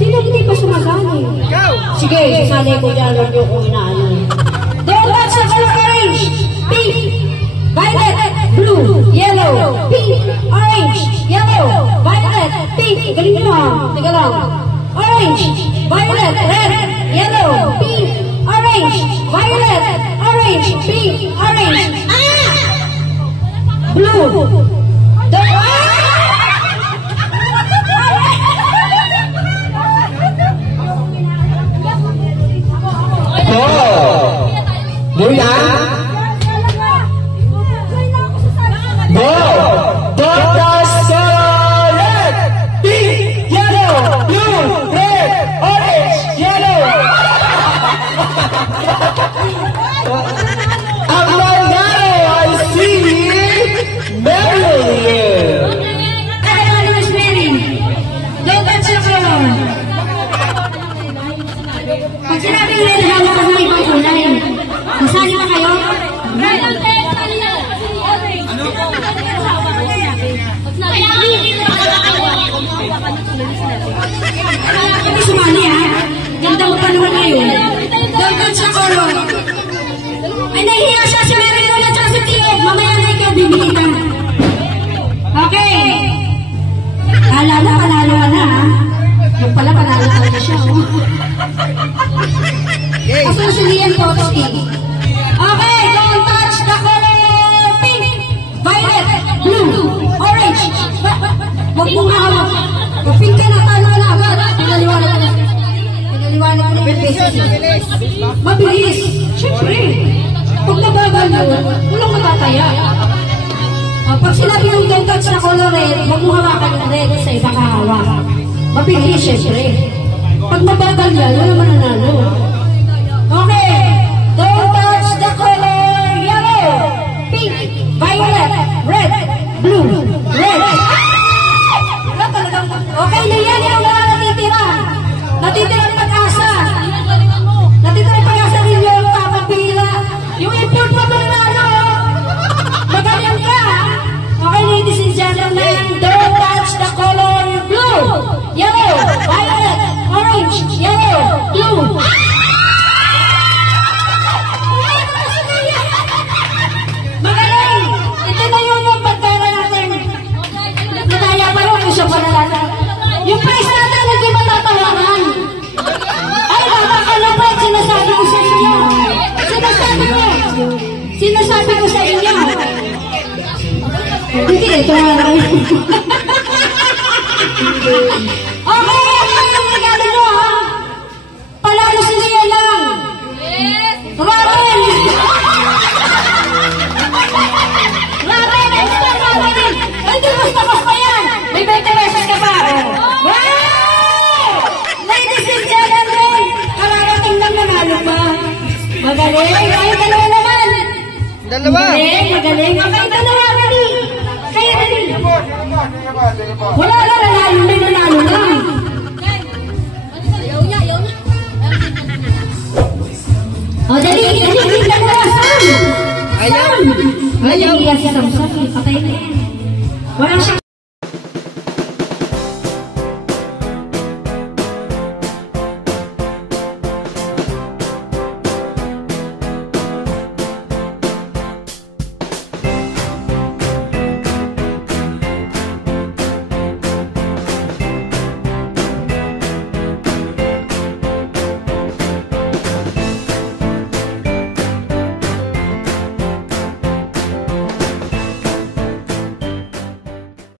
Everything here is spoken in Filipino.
Sino hindi pa sumasali? Sige, sasali ko dyan. Huwag niyo kung inaano. Don't touch the color orange. Pink, violet, blue, yellow, pink, orange, yellow, violet, pink. Galing nyo ha. Tiga lang. Orange, violet, red, yellow, pink, orange, violet, orange, pink, orange. Blue. Blue yan? Go! Don't touch the red! Pink, yellow, blue, red, orange, yellow! Ang mangyari, I see Mary! Ano is Mary? Don't touch the floor. Pag sinabi nila, hawak ko ng ibang kulay. Masali na kayo? Kami sumali ha? Ganda mo pa naman ngayon. Don't touch the color. Ay, nahihiya siya si Mary Lola at si Tio. Mamaya na ikaw bibigita. Okay. Kala na, panalo ka na ha? Yung pala, panalo talaga siya oh. Kasusulian po, Steve. Okay, don't touch the color pink, violet, blue, orange. Huwag mong hawak. Kung pink ka na, talo na agad. Pinaliwanag ko na. Pinaliwanag ko na yung beses. Mabilis. Siyempre. Pag nabagal yun, walang matataya. Pag sinabi yung don't touch the color red, huwag mong hawakan yung red sa ibang kahawak. Mabilis, siyempre. Pag mabagal yan, wala mananalo. Okay. Don't touch the color yellow, pink, violet, red, blue, red. Okay na yan yung mga natitira. Natitira ng pag-asa. Natitira ng pag-asa rin yung papapila. Yung import mo mananalo. Magaling ka. Okay, ladies and gentlemen, don't touch the color blue, yellow, violet, orange, yellow, blue. Magaling! Ito na yung pagkara natin. Nataya pa rin, isa pa na natin. Yung price natin, hindi ba tatawanan? Ay, nakakala pa, sinasabi ko sa inyo. Sinasabi ko sa inyo. Hindi, ito nga lang. Okay, ang regalo nyo ha. Palalo si Lia lang. Ramen! Ramen! Extra ramen! Hindi basta yan! May 20 pesos ka pa! Wow! Ladies and gentlemen, kararating lang nanalo pa. Magaling! Ay, dalawa naman! Dalawa! Magaling! Okay, dalawa rin! Kaya rin! Wala na nanalo, may nanalo lang! O, dali, dalawa, Sam! Ayaw! Ayaw! Ayaw! Patay na yan. Walang siya.